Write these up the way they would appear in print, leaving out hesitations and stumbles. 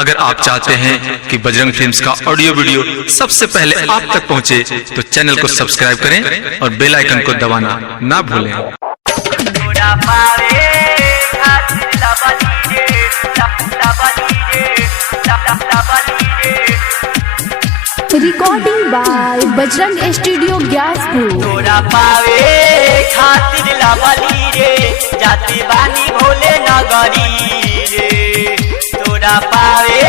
अगर आप चाहते हैं कि बजरंग फिल्म्स का ऑडियो वीडियो सबसे पहले आप तक पहुंचे, तो चैनल को सब्सक्राइब करें और बेल आइकन को दबाना ना भूलें। Recording by Bajrang studio Gyaspur. तोरा पावे खातिर लबली रे, जाति बानी भोले नगरी रे। तोरा पावे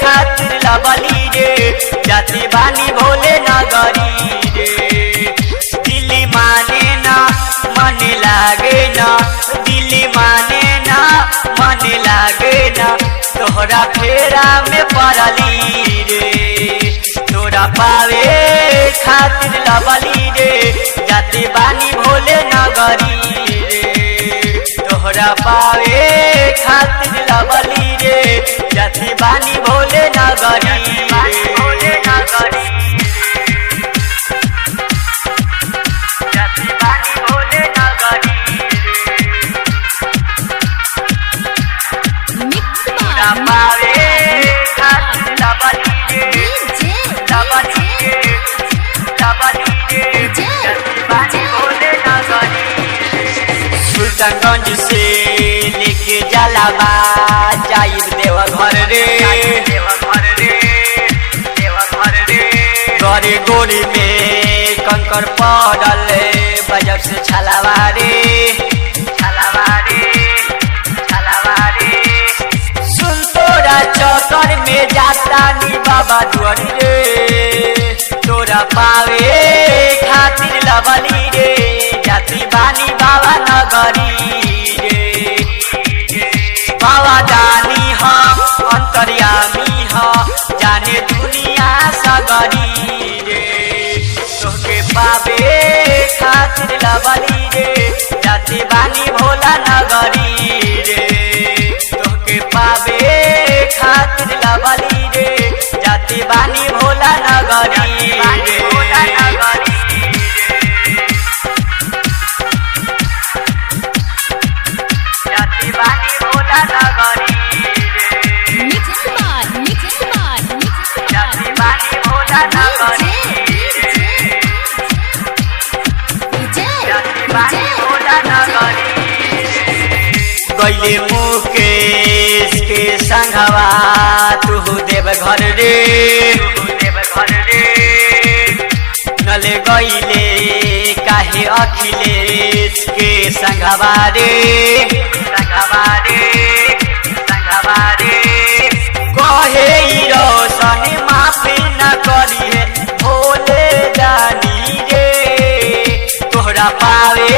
खातिर लबली रे, जाति बानी भोले नगरी रे। दिल्ली माने ना मन लागे ना, दिल्ली माने ना मन लागे ना, तोहरा फेरा में पड़ली रे। तोरा पावे खातिर लबली रे, जाति बानी भोले नगरी रे। तोहरा पावे खातिर लबली रे, जाति बानी भोले नगरी भोले नगरी जाति बानी भोले नगरी। तोरा पावे खातिर लबली रे, सुल्तानगंज से लेके जलावा जाइब देवघर रे, गरे गोरी में कंकर पड़ल बजब से छलावा रे, छलावा रे, छलावा रे। सुन तोरा चौकर में जाता नी बाबा दुआरी रे। तोरा पावे खातिर लबली रे, जाति बानी बाबा नगरी रे। बाबा जानी हम अंतर्यामी हम, जाने दुनिया सगरी रे। तोहके पावे खातिर लबली रे, जाति बानी भोला नगरी रे। तोहके पावे खातिर लबली रे, जाति बानी भोला नगरी रे। भोला नगरी जाति बानी भोला नगरी रे, जाति बानी भोला नगरी रे, जाति बानी भोला नगरी रे। गइले मुकेश के संघवा तू देवघर रे, देवघर रे। नले गइले काहे अखिलेश के संघवा रे, संघवा रे, संघवा रे। कहे ई रोशन माफी न करी है भोले जानी रे। तोहरा पावे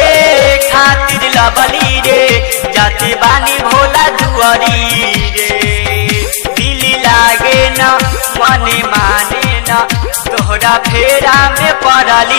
खातिर लबली रे, जाति बानी भोला दुआरी रे। दिल लागे न मन माने न, तोहरा फेरा में पड़ली।